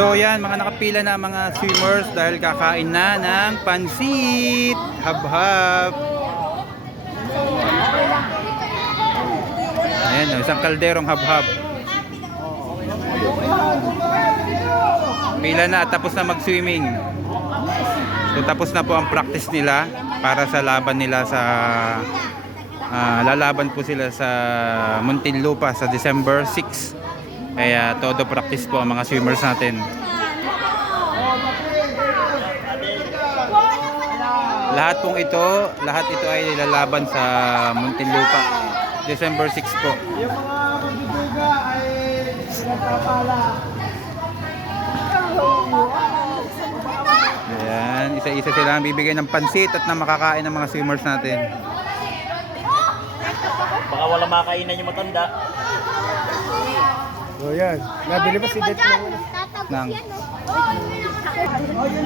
So yan, mga nakapila na mga swimmers dahil kakain na ng pansit habhab. Ayan, isang kalderong habhab. Pila na, tapos na mag-swimming. So tapos na po ang practice nila para sa laban nila sa lalaban po sila sa Muntinlupa sa December 6. Kaya todo practice po ang mga swimmers natin. Lahat ito ay lalaban sa Muntinlupa. December 6 po. Yung mga magduduga ay nagpapala. Ayan, isa-isa sila ang bibigay ng pansit at na makakain ng mga swimmers natin. Baka wala makainan yung matanda. So yan, nabili ba si Det Ng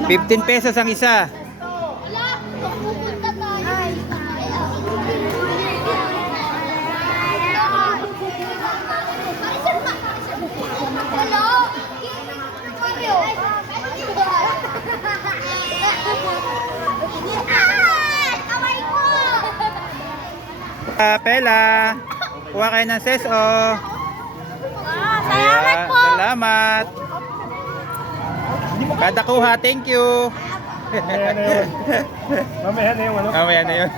15 pesos ang isa. Pela, kuha kayo ng seso. Salamat po. Salamat. Kada kuha, thank you. Mamaya na yung ano, Mamaya na yun.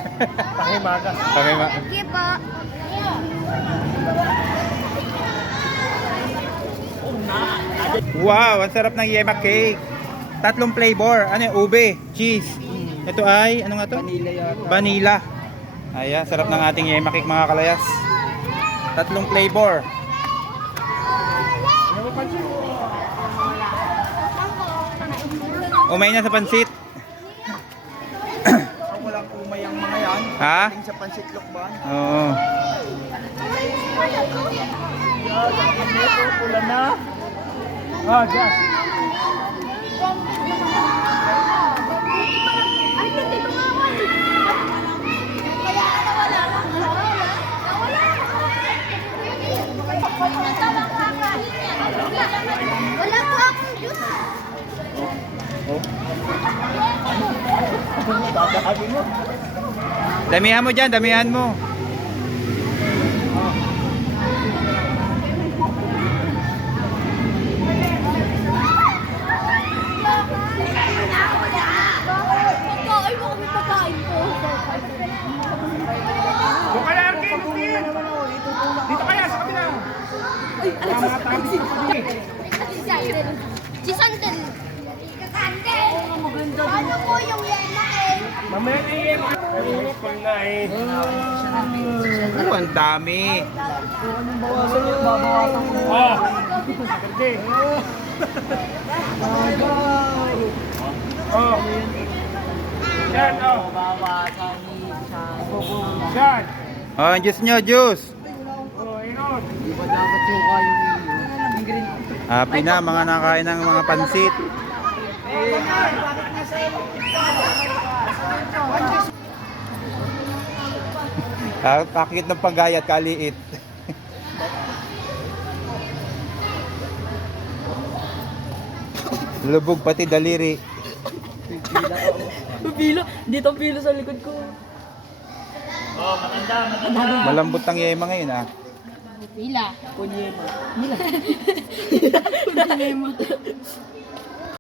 pakimaga. Sige po. Wow, ang sarap ng yema cake. 3 flavor. Ano yung ube, cheese. Ito ay, ano nga to? Vanilla. Ayan, sarap ng ating yema cake mga kalayas. 3 flavor. Umay na sa pansit. Walang umay ang mga yan. Ha? Sa pansit lokban. Oo. Pula na. Ah, dyan. Ay, hindi ko nga kaya nawala lang. Wala po akong juice. Damihan mo dyan, damihan mo. Pagkain mo kami pagkain ko. Doon ka na, Arkin! Dito kaya, sa kabila. Si Sandel. Sandel! Ano po yung yema eh? Mamaya na yung school na eh. Oh, ang dami. Oh! Sige. Oh! Yan, oh! Yan! Oh, ang juice nyo, juice. Oh, inod! Happy na mga nakain ng mga pansit. Pakit ng pagayat, kaliit. Lubog pati daliri. Pilo, dito ang pilo sa likod ko. Oh, matanda. Malambot ang yema ngayon ah. Pila. Kunyema.